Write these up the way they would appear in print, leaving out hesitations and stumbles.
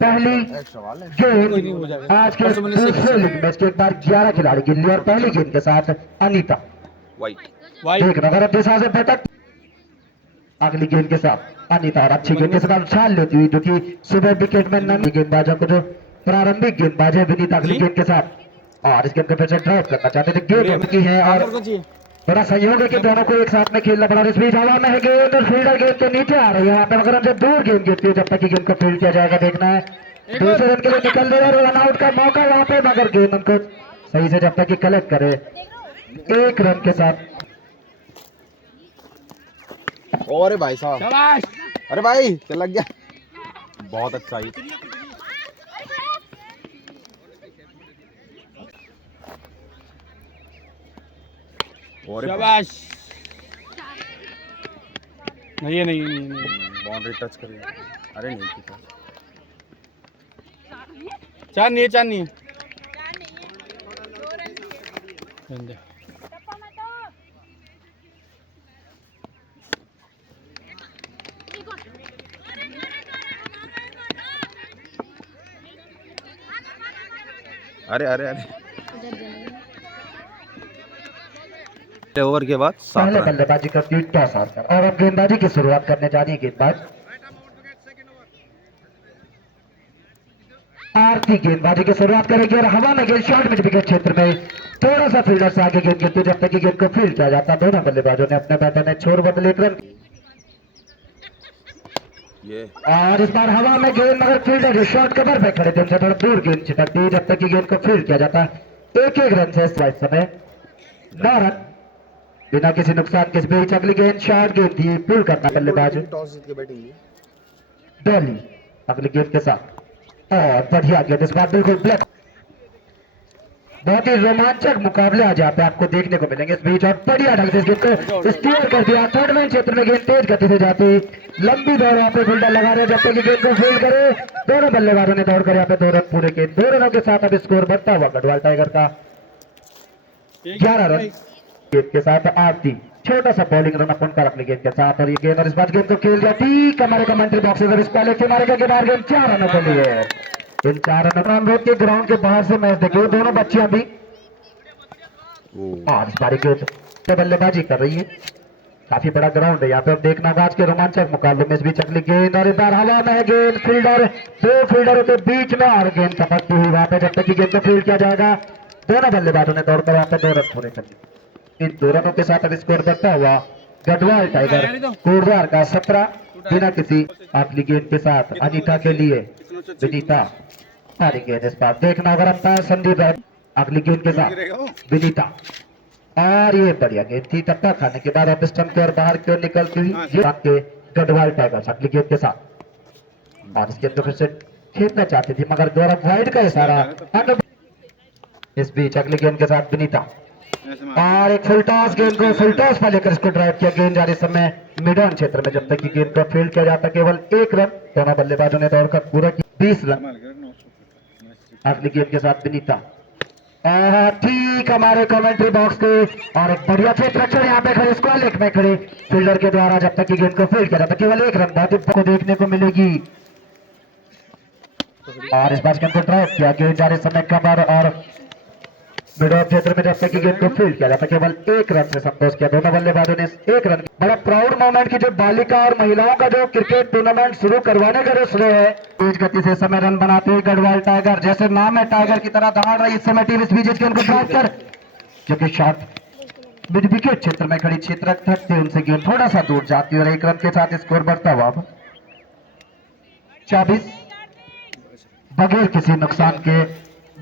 पहली गेंद आज के दूसरे लीग मैच के एक बार 11 खिलाड़ी गिन लिए और पहली गेंद के साथ अनीता देख नगर दिशा से बेहतर अगली गेंद के साथ अनीता और अच्छी गेंद के साथ उछाल लेती हुई जो कि सुबह विकेट में नवी गेंदबाजों को जो प्रारंभिक गेंदबाज है विनीत अगली गेंद के साथ और इस गेंद को फिर से ड्राइव करना चाहते थे गेंद की है और बड़ा सहयोग है कि दोनों को एक साथ में खेलना पड़ा। इस बीच हवा में है गेंद और फील्डर गेंद तो नीचे आ रही है वहां पर मगर हमसे दूर गेंद गिरती है जब तक कि गेंद को फील्ड किया जाएगा देखना है दूसरे रन के लिए निकल रहे और रन आउट का मौका वहां पे मगर गेंद उनको सही से जब तक कि कलेक्ट करे एक रन के साथ। अरे भाई साहब अरे भाई चल लग गया बहुत अच्छा ही शाबाश नहीं बाउंड्री टच करी अरे नहीं किया चार नहीं अरे अरे अरे ओवर के बाद पहले बल्लेबाजी करती हुई टॉस हारकर और अब गेंदबाजी की शुरुआत करने जा रही है गेंदबाज आरती गेंदबाजी की शुरुआत करेगी और हवा में गेंद शॉर्ट मिड विकेट क्षेत्र में थोड़ा सा फील्डर से आगे गेंद गिरती जब तक कि गेंद को फील्ड किया जाता दोनों बल्लेबाजों ने अपने बैटर ने छोर बदले एक रन और इस बार हवा में गेंद मगर फील्डर जो शॉर्ट कवर पे खड़े थे उनसे थोड़ा दूर गेंद छिटकती जब तक कि गेंद को फील्ड किया जाता एक रन से इस समय 9 रन बिना किसी नुकसान के बीच अगली गेंद शॉर्ट गेंद थी पुल करना बल्लेबाज दिल्ली अगली गेंद के साथ और बढ़िया गेंद इस बार बिल्कुल ब्लैक बहुत ही रोमांचक मुकाबले आज यहाँ पे आपको देखने को मिलेंगे इस बीच और बढ़िया ढंग से इस गेंद को स्टीयर कर दिया थर्ड मैन क्षेत्र में गेंद तेज गति से जाती लंबी दौड़ यहाँ पे फील्डर लगा रहे जब तक गेंद को फील्ड करे दोनों बल्लेबाजों ने दौड़ कर यहाँ पे 2 रन पूरे किए 2 रनों के साथ अब स्कोर बढ़ता हुआ गढ़वाल टाइगर का 11 रन गेंद के साथ आरती छोटा सा बॉलिंग रन अपन पर अपनी गेंद के साथ और ये गेंद और इस बार गेंद को खेल जाती हमारे कमेंट्री बॉक्सेस और इस पहले के मारेगा के बाहर गेंद 4 रनों के लिए इन 4 रनों के ग्राउंड के बाहर से मैच देखे दोनों बच्चियां भी और इस बार गेंद बल्लेबाजी कर रही है काफी बड़ा ग्राउंड है यहाँ पे देखना आज के रोमांचक मुकाबले में इस बीच अगली गेंद और इस बार हवा में है गेंद फील्डर 2 फील्डरों के बीच में और गेंद टपकती हुई वहां पे जब तक गेंद को फील्ड किया जाएगा दोनों बल्लेबाजों ने दौड़कर वहां पे 2 रन पूरे कर लिए इन 2 रनों के साथ अब स्कोर बढ़ता हुआ गढ़वाल टाइगर कोटद्वार का 17 बिना किसी अगली गेंद के साथ अनीता के लिए विनीता सारी गेंद इस बार देखना अगर अंपायर संदीप अगली गेंद के साथ विनीता और ये बढ़िया गेंद थी टप्पा खाने के बाद अब स्टंप की ओर बाहर की ओर निकलती हुई के गढ़वाल टाइगर्स अगली गेंद के साथ और इस गेंद को फिर से खेलना चाहती थी मगर गौरव वाइड का इशारा इस बीच अगली गेंद के साथ विनीता और एक फुल टॉस गेंद को फुल टॉस पर लेकर इसको ड्राइव किया गेंद जा रही समय मिड ऑन क्षेत्र में जब तक कि गेंद को फील्ड किया जाता केवल 1 रन दोनों बल्लेबाजों ने दौड़कर पूरा किया 20 रन अगली गेंद के साथ विनीता ठीक हमारे कमेंट्री बॉक्स के और एक बढ़िया क्षेत्र यहाँ पे खड़े स्क्वायर लेग में खड़े फील्डर के द्वारा जब तक कि गेंद को फील्ड किया जाता केवल 1 रन बहुत को देखने को मिलेगी और इस बार गेंद को ड्राइव किया गेंद जा रहे समय कवर और मिड ऑफ क्षेत्र में जब तक गेंद को फील्ड किया जाता केवल 1 रन से संतोष किया दोनों बल्लेबाजों ने 1 रन बड़ा प्राउड मोमेंट की जो बालिका और महिलाओं का जो क्रिकेट टूर्नामेंट शुरू करवाने का जो श्रेय है तेज गति से समय रन बनाते हुए गढ़वाल टाइगर जैसे नाम है टाइगर की तरह दौड़ रही इस समय टीम इस बीच गेंद को ड्राइव कर जो कि शॉट मिड विकेट क्षेत्र में खड़ी क्षेत्र थकते उनसे गेंद थोड़ा सा दूर जाती है और 1 रन के साथ स्कोर बढ़ता हुआ 24 बगैर किसी नुकसान के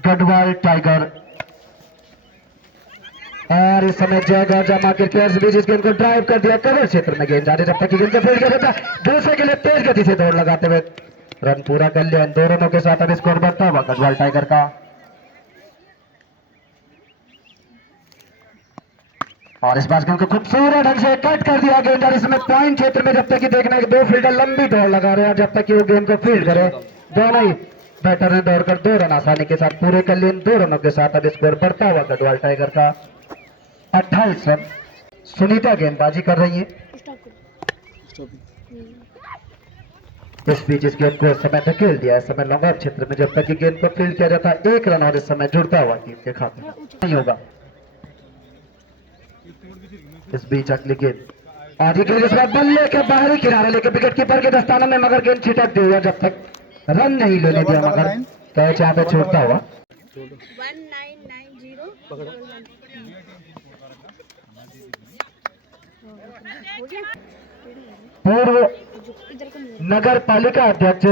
गढ़वाल टाइगर और इस समय जगह जमा करके बीच इस गेंद को ड्राइव कर दिया कवर क्षेत्र में गेंद जा रही जब तक गेंद को फील्ड किया जाता दूसरे के लिए तेज गति से दौड़ लगाते हुए रन पूरा कर लिया 2 रनों के साथ अब स्कोर बढ़ता हुआ गढ़वाल टाइगर का और इस बार गेंद को खूबसूरत ढंग से कट कर दिया गेंद और इसमें पॉइंट क्षेत्र में जब तक कि देखना है 2 फील्डर लंबी दौड़ लगा रहे हैं जब तक कि वो गेंद को फील्ड करे दोनों ही बैटर ने दौड़कर 2 रन आसानी के साथ पूरे कर लिए 2 रनों के साथ अब स्कोर बढ़ता हुआ गढ़वाल टाइगर का 28 रन सुनीता गेंदबाजी कर रही है इस बीच इस गेंद को इस समय धकेल दिया। इस समय लंबा क्षेत्र में जब तक कि गेंद को फील्ड किया जाता है 1 रन और इस समय जुड़ता हुआ टीम के खाते में नहीं होगा। इस बीच अगली गेंद और ये गेंद इस बार बल्ले के बाहरी किनारे लेके विकेट कीपर के दस्ताने में मगर गेंद छिटक दी हुआ जब तक रन नहीं लेने दिया मगर कैच यहाँ पे छूटता हुआ। 1990 पूर्व नगर पालिका अध्यक्ष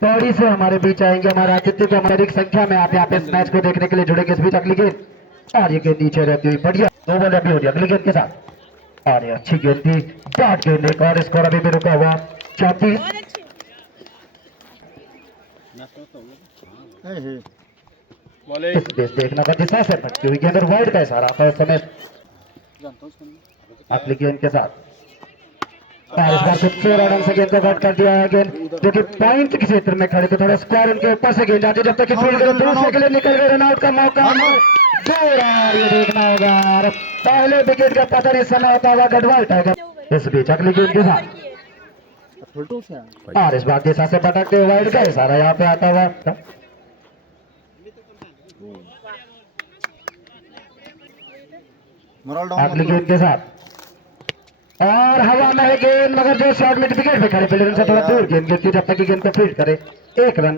पौड़ी से हमारे बीच आएंगे। हमारे आतिथ्य को हमारी अधिक संख्या में आप यहाँ पे इस मैच को देखने के लिए जुड़ेंगे। इस बीच अगली गेंद और ये गेंद नीचे रहती हुई बढ़िया 2 बॉल अभी हो रही है अगली गेंद के साथ और ये अच्छी गेंद थी डॉट गेंद एक और स्कोर अभी भी रुका हुआ 34। इस देश देखना का दिशा से भटकी हुई गेंद और वाइड का इशारा था इस समय अगली गेंद के साथ और इस बार खूबसूरत रन से गेंद को कट कर दिया है। गेंद जो कि पॉइंट के क्षेत्र में खड़े थे थोड़ा स्क्वायर उनके ऊपर से गेंद आती जब तक कि फील्ड दूसरे के लिए निकल गए रन आउट का मौका ये देखना होगा और पहले विकेट का पतन इस समय होता हुआ गढ़वाल टाइगर। इस बीच अगली गेंद के साथ और इस बार दिशा से पटकते हुए वाइड का इशारा यहाँ पे आता हुआ अगली गेंद के साथ और हवा में है गेंद मगर जो शॉट मिड विकेट पे खड़े फील्डर से थोड़ा दूर गेंद गिरती जब तक कि गेंद को फील्ड करे 1 रन।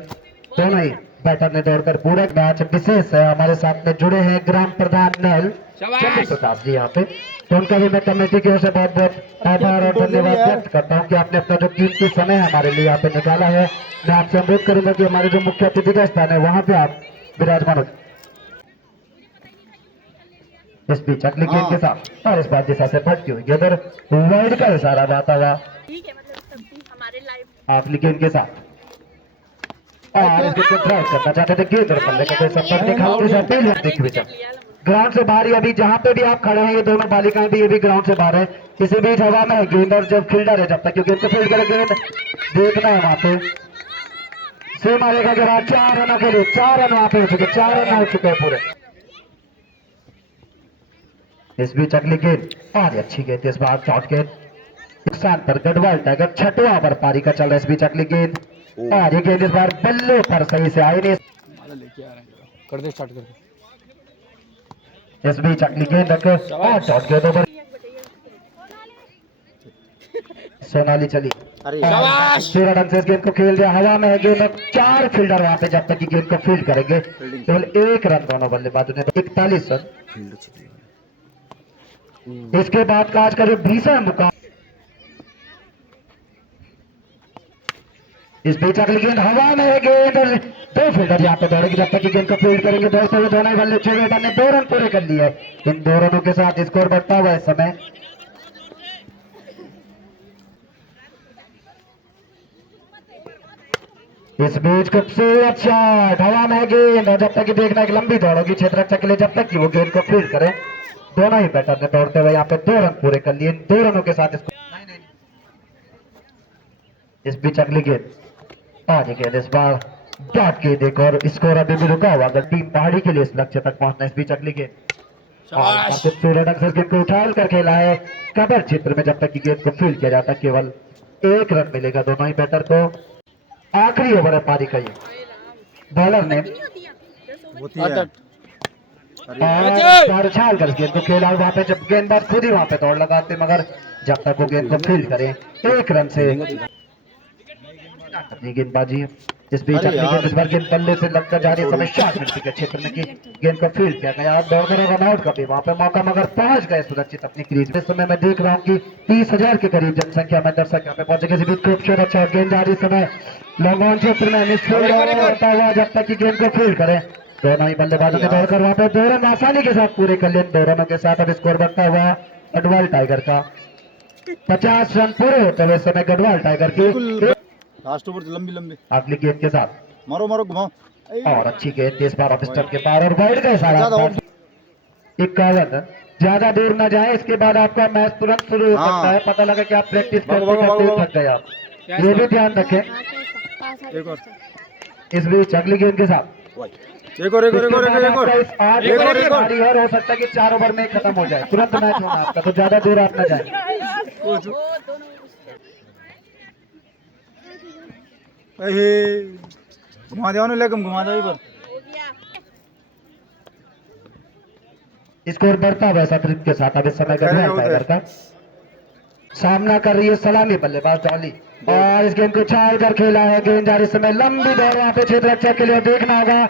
दोनों ही बैटर ने दौड़कर पूरा मैच विशेष है। हमारे साथ में जुड़े हैं ग्राम प्रधान नहल चंद्र प्रकाश जी यहाँ पे तो उनका भी मैं कमेटी की ओर से बहुत बहुत आभार और धन्यवाद व्यक्त करता हूँ कि आपने अपना जो कीमती समय हमारे लिए यहाँ पे निकाला है। मैं आपसे अनुरोध करूंगा कि हमारे जो मुख्य अतिथि का स्थान है वहाँ पे आप विराजमान हो। इस बीच अगली गेंद के साथ और इस बार दिशा से भटकी हुई गेंद वाइड का इशारा आता हुआ अगली गेंद के साथ और इस गेंद को ड्राइव करना चाहते थे गेंद और बल्ले का कोई संपर्क दिखा ग्राउंड से बाहर अभी जहां पे भी आप खड़े हैं ये दोनों बालिकाएं भी ये भी ग्राउंड से बाहर है। इसी बीच हवा में है गेंद और जब फील्डर है जब तक गेंद को फील्ड करे गेंद देखना है वहां पे से मारेगा जरा 4 रनों के लिए 4 रन वहां पे हो चुके 4 रन हो चुके हैं पूरे। इस बीच अगली गेंद और अच्छी गेंद इस बार शॉट गेंद नुकसान पर गढ़वाल टाइगर 6वां ओवर पारी का चल रहा है। इस बीच अगली गेंद और ये गेंद इस बार बल्ले पर सही से आई नहीं कर दे स्टार्ट कर दे। इस बीच अगली गेंद और शॉट गेंद ओवर सोनाली चली 13 रन से इस गेंद को खेल दिया हवा में है गेंद 4 फील्डर वहां पे जब तक कि गेंद को फील्ड करेंगे केवल 1 रन दोनों बल्लेबाजों ने 41 रन। इसके बाद का आज का जो भीषण मुकाबला इस बीच अगली गेंद हवा में है गेंद 2 फील्डर यहाँ पे दौड़ेगी जब तक कि गेंद को फील्ड करेंगे। दौड़ते हुए दोनों बल्ले छेवेटा ने 2 रन पूरे कर लिए। इन 2 रनों के साथ स्कोर बढ़ता हुआ इस समय इस बीच खूबसूरत शॉट हवा में है गेंद और जब तक कि देखना एक लंबी दौड़ होगी क्षेत्र रक्षक के लिए जब तक कि वो गेंद को फील्ड करे। दोनों ही बैटर ने दौड़ते हुए यहाँ पे 2 रन पूरे कर लिए। 2 रनों के साथ इस बीच अगली गेंद और ये गेंद इस बार डॉट के देख और स्कोर अभी भी रुका हुआ अगर टीम पहाड़ी के लिए इस लक्ष्य तक पहुंचना। इस बीच अगली गेंद खूबसूरत अक्सर गेंद को उछाल कर खेला है कवर क्षेत्र में जब तक कि गेंद को फील्ड किया जाता केवल 1 रन मिलेगा दोनों ही बैटर को। आखिरी ओवर है पारी का ये बॉलर ने उछाल कर गेंद को खेला वहां पे जब गेंदबाज खुद ही वहां पे दौड़ लगाते मगर जब तक वो गेंद को फील्ड करे 1 रन से अपनी गेंदबाजी। इस बीच अपनी गेंद इस बार गेंद बल्ले से लगकर जा रही है समय शॉट मिलती है क्षेत्र में की गेंद को फील्ड किया गया। दौड़कर रन आउट का भी वहां पे मौका मगर पहुंच गए सुरक्षित अपनी क्रीज। इस समय मैं देख रहा हूँ कि 30,000 के करीब जनसंख्या में दर्शक यहाँ पे पहुंचे। किसी बीच खूबसूरत अच्छा गेंद जा रही समय लॉन्ग ऑन क्षेत्र में मिसफील्ड होता हुआ जब तक कि गेंद को फील्ड करे। दोनों ही बल्लेबाजों ने दौड़कर वहां पे 2 रन आसानी के साथ पूरे कर लिए। 2 रनों के साथ अब स्कोर बढ़ता हुआ गढ़वाल टाइगर का 50 रन पूरे होते हुए समय गढ़वाल टाइगर की लास्ट ओवर लंबी लंबी अगली गेंद के साथ मारो मारो घुमाओ और अच्छी गेंद इस बार ऑफ स्टंप के पार और वाइड का इशारा 51 ज्यादा दूर न जाए। इसके बाद आपका मैच तुरंत शुरू हो सकता है। पता लगा कि आप प्रैक्टिस करते करते थक गए आप ये भी ध्यान रखें। इस बीच अगली गेंद के साथ एक और हो सकता है कि 4 ओवर में खत्म हो जाए तुरंत मैच होना आपका तो ज्यादा दूर आप न जाए। घुमा दो लेकिन घुमा दो पर स्कोर बढ़ता हुआ सतरित के साथ अब इस समय गढ़वाल टाइगर का सामना कर रही है सलामी बल्लेबाज डॉली और इस गेंद को छाल कर खेला है गेंद जा रही समय लंबी दौड़ यहाँ पे क्षेत्र रक्षक के लिए देखना होगा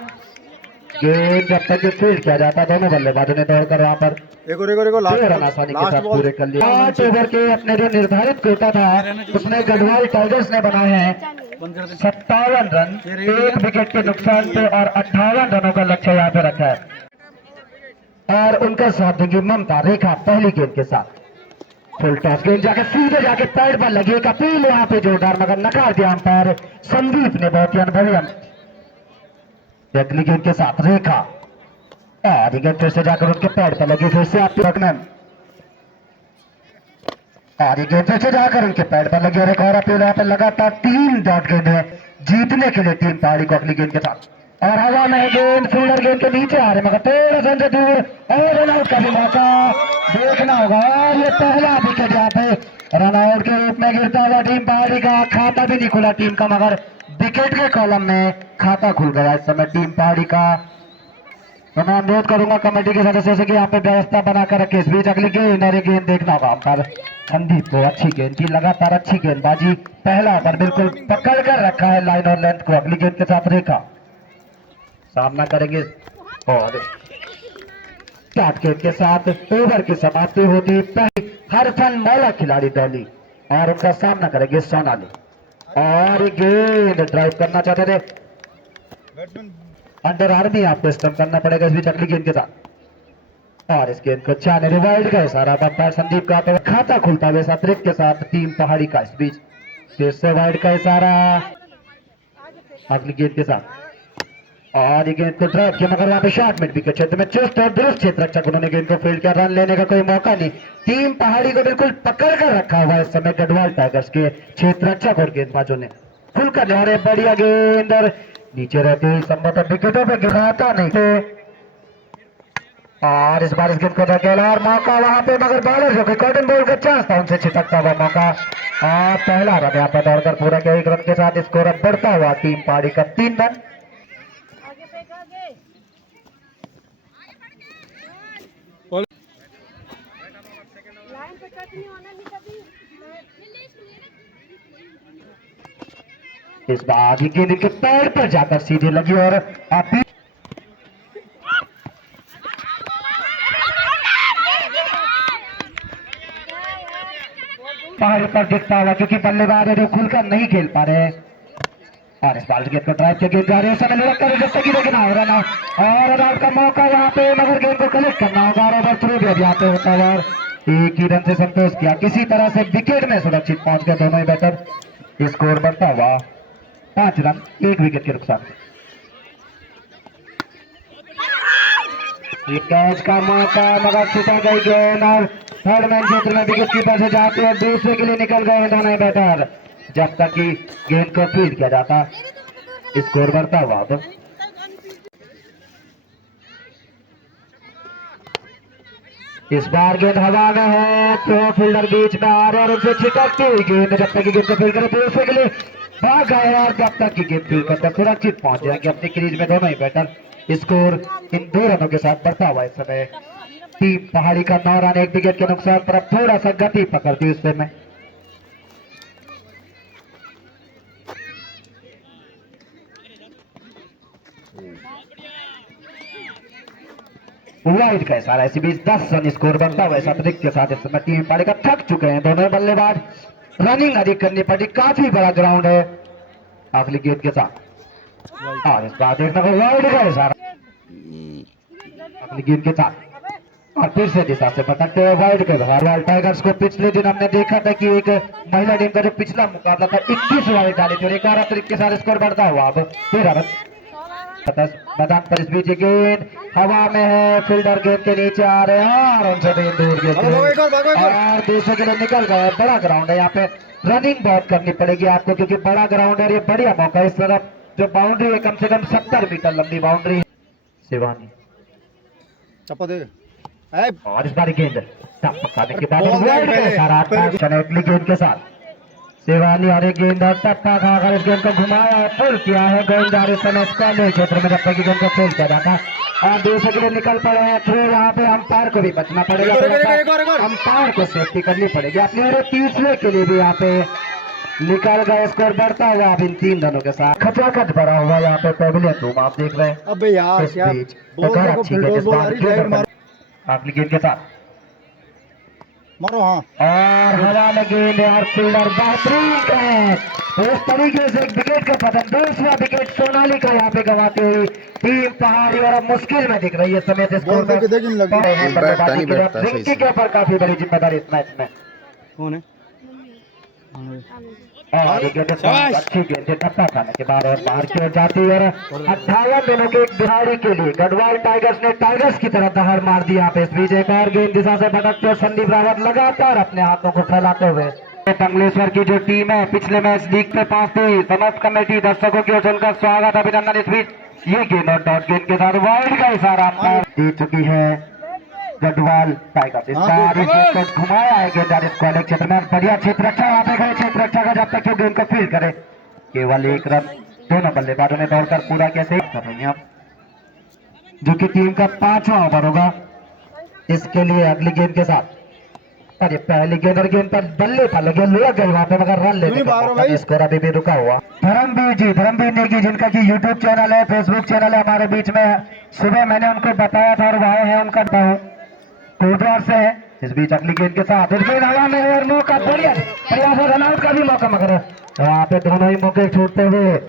गेंद जब तक फील्ड किया जाता दोनों बल्लेबाजों ने दौड़कर वहां पर रन आसानी के साथ पूरे कर लिए 8 ओवर के अपने जो निर्धारित कोटा था उसमें गढ़वाल टाइगर्स ने बनाए हैं 57 रन 1 विकेट के नुकसान पे और 58 रनों का लक्ष्य यहाँ पे रखा है और उनका साथ देंगी ममता रेखा पहली गेंद के साथ फुल टॉस गेंद जाके सीधे जाके पैर पर लगी एक अपील वहां पे जोरदार मगर नकार दिया अंपायर संदीप ने बहुत ही अनुभवी अगली गेंद के साथ रेखा और गेंद फिर से जाकर उनके पैर पर लगी फिर से आप और गेंद फिर से जाकर उनके पैर पर लगी और एक और अपील यहाँ पे लगातार 3 डॉट गेंद है जीतने के लिए टीम पहाड़ी को अगली गेंद के साथ और हवा में गेंद फील्डर गेंद के नीचे आ रहे मगर थोड़ा सा दूर और रनआउट का भी मौका देखना होगा ये पहला विकेट यहाँ पे रनआउट के रूप में गिरता हुआ टीम पहाड़ी का खाता भी नहीं खुला टीम का मगर विकेट के कॉलम में खाता खुल गया इस समय टीम पहाड़ी का तो मैं अनुरोध करूंगा कमेटी के सदस्यों से कि यहाँ पे व्यवस्था बनाकर रखे इस बीच अगली गेंद और गेंद देखना होगा पर संदीप को अच्छी गेंद की लगातार अच्छी गेंदबाजी पहला पर बिल्कुल पकड़ कर रखा है लाइन और लेंथ को अगली गेंद के साथ रेखा सामना करेंगे और चार गेंद के साथ ओवर की समाप्ति होती पहली हर फन मौला खिलाड़ी डॉली और उनका सामना करेंगे सोनाली और गेंद ड्राइव करना चाहते थे अंडर आर्मी आपको स्टंप करना पड़ेगा इस बीच अगली गेंद के साथ और इस गेंद को चाने रिवाइल्ड का इशारा अंपायर संदीप का खाता खुलता हुआ अतिरिक्त के साथ टीम पहाड़ी का इस बीच फिर से वाइड का इशारा अगली गेंद के साथ और ये गेंद को ड्राइव किया मगर वहां पे शॉर्ट मिड विकेट क्षेत्र में चुस्त और दुरुस्त क्षेत्र रक्षक उन्होंने गेंद को फील्ड किया रन लेने का कोई मौका नहीं टीम पहाड़ी को बिल्कुल पकड़ कर रखा हुआ इस समय गढ़वाल टाइगर्स के क्षेत्र रक्षक और गेंदबाजों ने खुलकर जा रहे बढ़िया गेंद और नीचे रहते हुए संभवतः विकेटों पर गिराता नहीं थे और इस बार इस गेंद को धकेला और मौका वहां पे मगर बॉलर जो कि कॉटन बॉल का चांस था उनसे छिटकता हुआ मौका और पहला रन यहाँ पे दौड़कर पूरा किया 1 रन के साथ स्कोर अब बढ़ता हुआ टीम पहाड़ी का 3 रन इस बार गेंद के पैर पर जाकर सीधे लगी और अपील पहाड़ी पर दिखता हुआ क्योंकि बल्लेबाज है जो खुलकर नहीं खेल पा रहे और इस बार गेंद को ड्राइव के गेंद जा रहे हैं समय लुढ़क कर जब तक देखना हो रहा और रन आउट का मौका यहाँ पे मगर गेंद को कलेक्ट करना होगा और ओवर थ्रू भी यहाँ पे होता है और 1 ही रन से संतोष किया किसी तरह से विकेट में सुरक्षित पहुंच गए दोनों ही बैटर स्कोर बढ़ता हुआ 5 रन 1 विकेट के नुकसान कैच का मौका मगर छुटा गई गेंद और थर्ड मैन क्षेत्र में विकेट कीपर से जाते और दूसरे के लिए निकल गए दोनों बैटर जब तक कि गेंद को फील्ड किया जाता स्कोर बढ़ता हुआ अब इस बार गेंद हवा में है तो फील्डर बीच में आ रहे और उनसे छिटकती हुई गेंद जब तक कि गेंद को फील्ड करे दूसरे के लिए भाग गए और जब तक कि गेंद फील्ड करते सुरक्षित पहुंच जाएंगे अपनी क्रीज में दोनों ही बैटर स्कोर इन 2 रनों के साथ बढ़ता हुआ इस समय टीम पहाड़ी का 9 रन 1 विकेट के नुकसान पर अब थोड़ा सा गति पकड़ती उससे में वाइड का इशारा इसी बीच 10 रन स्कोर बनता हुआ अतिरिक्त के साथ इस समय टीम पहाड़ी का थक चुके हैं दोनों बल्लेबाज रनिंग अधिक करनी पड़ी काफी बड़ा ग्राउंड है अगली गेंद के साथ और इस बार देखना को वाइड का इशारा अगली गेंद के साथ और फिर से दिशा से भटकते हुए वाइड के गढ़वाल टाइगर्स को पिछले दिन हमने देखा था कि एक महिला टीम का जो पिछला मुकाबला था 21 वाइड डाली थी और 1 अतिरिक्त के साथ स्कोर बढ़ता हुआ अब 13 रन मैदान पर इस बीच गेंद हवा में है फील्डर गेंद के नीचे आ रहे हैं और उनसे भी दूर गेंद और दूसरे के लिए निकल गए बड़ा ग्राउंड है यहाँ पे रनिंग बहुत करनी पड़ेगी आपको क्योंकि बड़ा ग्राउंड है ये बढ़िया मौका इस तरफ जो बाउंड्री है कम से कम 70 मीटर लंबी बाउंड्री है शिवानी चप्पा दे और इस बार गेंद पकाने के बाद अगली गेंद के साथ शिवानी और एक गेंद और टप्पा खाकर इस गेंद को घुमाया और पुल किया है। गेंद जा रही समय स्क्वायर क्षेत्र में जब तक गेंद को फेल किया जाता और दूसरे के लिए निकल पड़े हैं थ्रू। यहाँ पे अंपायर को भी बचना पड़ेगा, अंपायर को सेफ्टी करनी पड़ेगी अपनी। और तीसरे के लिए भी यहाँ पे निकल गए, स्कोर बढ़ता हुआ अब इन 3 रनों के साथ खचाखच भरा हुआ यहाँ पे पेविलियन रूम आप देख रहे हैं। अबे यार इस क्या बीच बॉल और देखो, अच्छी फिल्डर गेंद इस बॉल आ बार रही है, मारो अगली गेंद के साथ मारो। हाँ और हवा में गेंद यार, फील्डर बेहतरीन कैच। उस तरीके से एक विकेट का पतन, दूसरा विकेट सोनाली का यहाँ पे गंवाती हुई टीम पहाड़ी और अब मुश्किल में दिख रही है समय से बॉल देख देख इन लग बैठता नहीं बैठता सही से। के ऊपर काफी बड़ी जिम्मेदारी इस मैच में। कौन है? और अच्छी गेंद से टप्पा खाने के बाद और बाहर की ओर जाती है और 58 रनों के एक दिहाड़ी के लिए गढ़वाल टाइगर्स ने टाइगर्स की तरफ दहाड़ मार दी। यहाँ पे इस बीच एक और गेंद दिशा से भटकते हुए संदीप रावत लगातार अपने हाथों को फैलाते हुए बंगलेश्वर की जो टीम है पिछले मैच लीग पे पहुंचती, समस्त कमेटी दर्शकों की ओर से उनका स्वागत अभिनंदन। इस बीच ये गेंद और डॉट गेंद के साथ वाइड का इशारा दे चुकी है गढ़वाल टाइगर्स। इस बार इस विकेट घुमाया है गेंद स्क्वायर क्षेत्र में, बढ़िया क्षेत्र रक्षा यहाँ पे गए, क्षेत्र रक्षा का जब तक वो गेंद को फील्ड करे केवल 1 रन। दोनों बल्लेबाजों ने दौड़कर पूरा कैसे कर रही है, जो कि टीम का 5वां ओवर होगा। इसके लिए अगली गेंद के साथ अरे पहली गेंद और गेंद पर बल्ले पर लगे लग गई वहां पे, मगर रन लेने का स्कोर अभी भी रुका हुआ। धर्मवीर नेगी जिनका की यूट्यूब चैनल है, फेसबुक चैनल है हमारे बीच में, सुबह मैंने उनको बताया था और वो आए हैं, उनका कोटवार से है। इस बीच अगली गेंद के साथ इस गेंद हवा में और मौका बढ़िया प्रयास और रनआउट का भी मौका, मगर वहां पे दोनों ही मौके छूटते हुए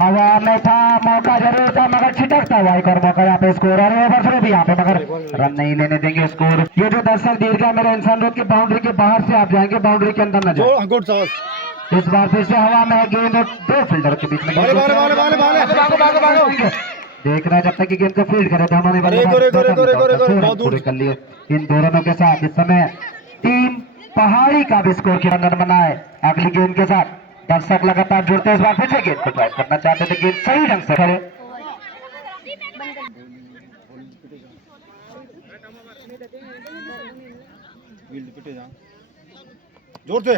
हवा में था, मौका जरूर था मगर छिटकता हुआ एक और मौका यहाँ पे स्कोर और ओवर से भी यहाँ पे मगर रन नहीं लेने देंगे स्कोर। ये जो दर्शक दीर्घा मेरे इंसान रोड की बाउंड्री के बाहर से आप जाएंगे, बाउंड्री के अंदर न जाए। Good toss. इस बार फिर से हवा में गेंद और 2 फील्डर के बीच में देख रहे हैं जब तक गेंद को फील्ड करे दोनों ने पूरे कर लिए। इन 2 रनों के साथ इस समय टीम पहाड़ी का भी स्कोर की रन बनाए। अगली गेंद के साथ दर्शक लगातार जुड़ते, इस बार फिर से गेंद को ड्राइव करना चाहते थे, गेंद सही ढंग से खड़े जोर से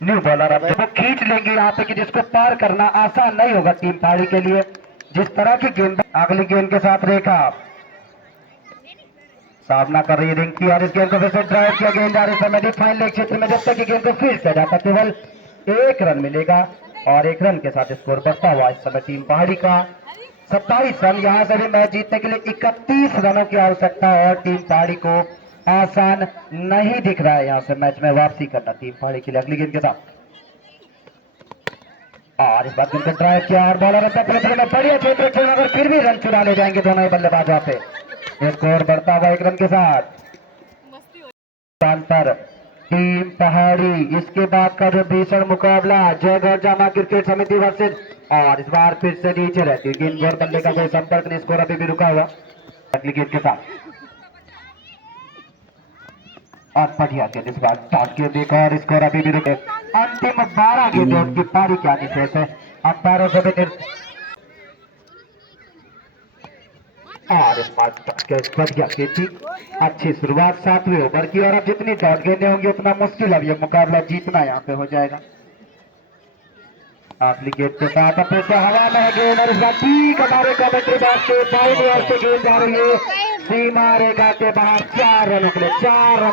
न्यू बॉलर अब देखो खींच लेंगे यहाँ पे कि जिसको पार करना आसान नहीं होगा टीम पहाड़ी के लिए। जिस तरह की गेंद अगली गेंद के साथ रेखा सामना कर रही है रिंकी और इस गेंद को फिर से ड्राइव किया, गेंद आ रही समय डिफाइन लेग क्षेत्र में जब तक कि गेंद को फील्ड किया जाता केवल 1 रन मिलेगा और 1 रन के साथ स्कोर बढ़ता हुआ इस समय टीम पहाड़ी का 27 रन। यहाँ से भी मैच जीतने के लिए 31 रनों की आवश्यकता है और टीम पहाड़ी को आसान नहीं दिख रहा है यहाँ से मैच में वापसी करना टीम पहाड़ी के लिए। अगली गेंद के साथ और इस बार गेंद को ड्राइव किया और बॉलर में बढ़िया क्षेत्र मगर फिर भी रन चुरा ले जाएंगे दोनों ही बल्लेबाज यहाँ पे। स्कोर बढ़ता हुआ 1 रन के साथ पर टीम पहाड़ी। इसके बाद का जो भीषण मुकाबला जयगढ़ जामा क्रिकेट समिति वर्सेज और इस बार फिर से नीचे रहती गेंद और बल्ले का कोई संपर्क नहीं, स्कोर अभी भी रुका हुआ। अगली गेंद के साथ और बढ़िया गेंद इस बार टॉस गेंद देखा और स्कोर अभी भी रुके। अंतिम 12 गेंदों की पारी क्या निशेष है अंपायरों से भी और इस बार बढ़िया खेती अच्छी शुरुआत 7वें ओवर की और अब जितनी डॉट गेंदें होंगी उतना मुश्किल अब ये मुकाबला जीतना यहाँ पे हो जाएगा। अगली गेंद के साथ अपने से हवा में गेंद और इस बार ठीक हमारे कमेंट्री बॉक्स के बाईं ओर से गेंद जा रही है सीमा रेखा के बाहर 4 रनों के लिए 4 रन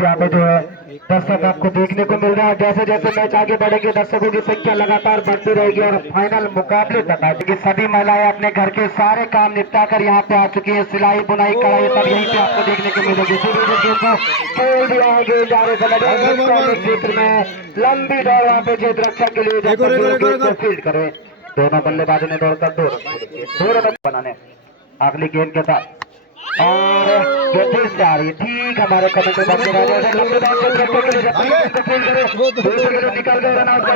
यहाँ पे जो है दर्शक आपको देखने को मिल रहा है। जैसे जैसे मैच आगे बढ़ेगी दर्शकों की संख्या लगातार बढ़ती रहेगी और फाइनल मुकाबले तक आएगी। सभी महिलाएं अपने घर के सारे काम निपटा कर यहाँ पे आ चुकी है, सिलाई बुनाई कढ़ाई सब यहीं पे आपको देखने को मिलेगी। खेल दिया है गेंद जा रहे क्षेत्र में लंबी दौड़ यहाँ पे क्षेत्र रक्षा के लिए फील्ड करे। दोनों बल्लेबाजों ने दौड़कर 2 रन बनाने। अगली गेंद के साथ और ये फिर से आ रही है ठीक हमारे कमेंट में निकल गए रन आउट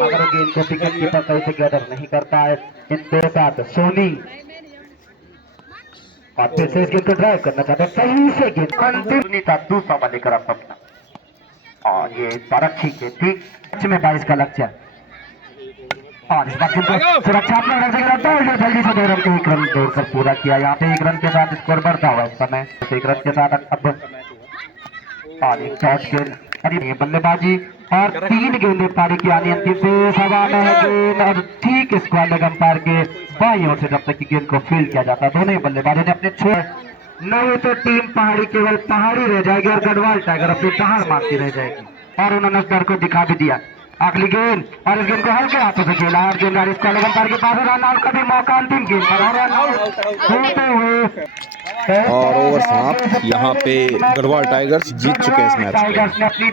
मगर गेंद को विकेट कीपर सही से गैदर नहीं करता है। इनके साथ सोनी और फिर से इस गेंद को ड्राइव करना चाहते हैं सही से गेंद अंतिम था दूसरा बल्ले कर अपना और ये बार अच्छी गेंद थी में 22 का लक्ष्य और इस बार फिर सुरक्षात्मक रन से गिरा दो, जल्दी से 2 रन के 1 रन दौड़कर पूरा किया। यहाँ पे 1 रन के साथ स्कोर बढ़ता हुआ इस समय 1 रन के साथ अब और एक शॉट गेंद अरे बल्लेबाजी और 3 गेंदें पारी की आनी अंतिम पेश हवा में है गेंद और ठीक स्क्वायर लेग अंपायर के बाईं ओर से जब तक की गेंद को फील्ड किया जाता दोनों ही बल्लेबाजों ने अपने छह नहीं तो टीम पहाड़ी केवल पहाड़ी रह जाएगी और गढ़वाल टाइगर अपनी पहाड़ मारती रह जाएगी। और उन्होंने उस डर को दिखा भी दिया। अगली गेंद और इस गेंद को हल्के हाथों से खेला और गेंद स्क्वायर लेग अंपायर के पास रन आउट का भी मौका अंतिम गेंद पर रन आउट होते हुए और ओवर समाप्त। यहाँ पे गढ़वाल टाइगर्स जीत चुके हैं इस मैच को। टाइगर्स ने अपनी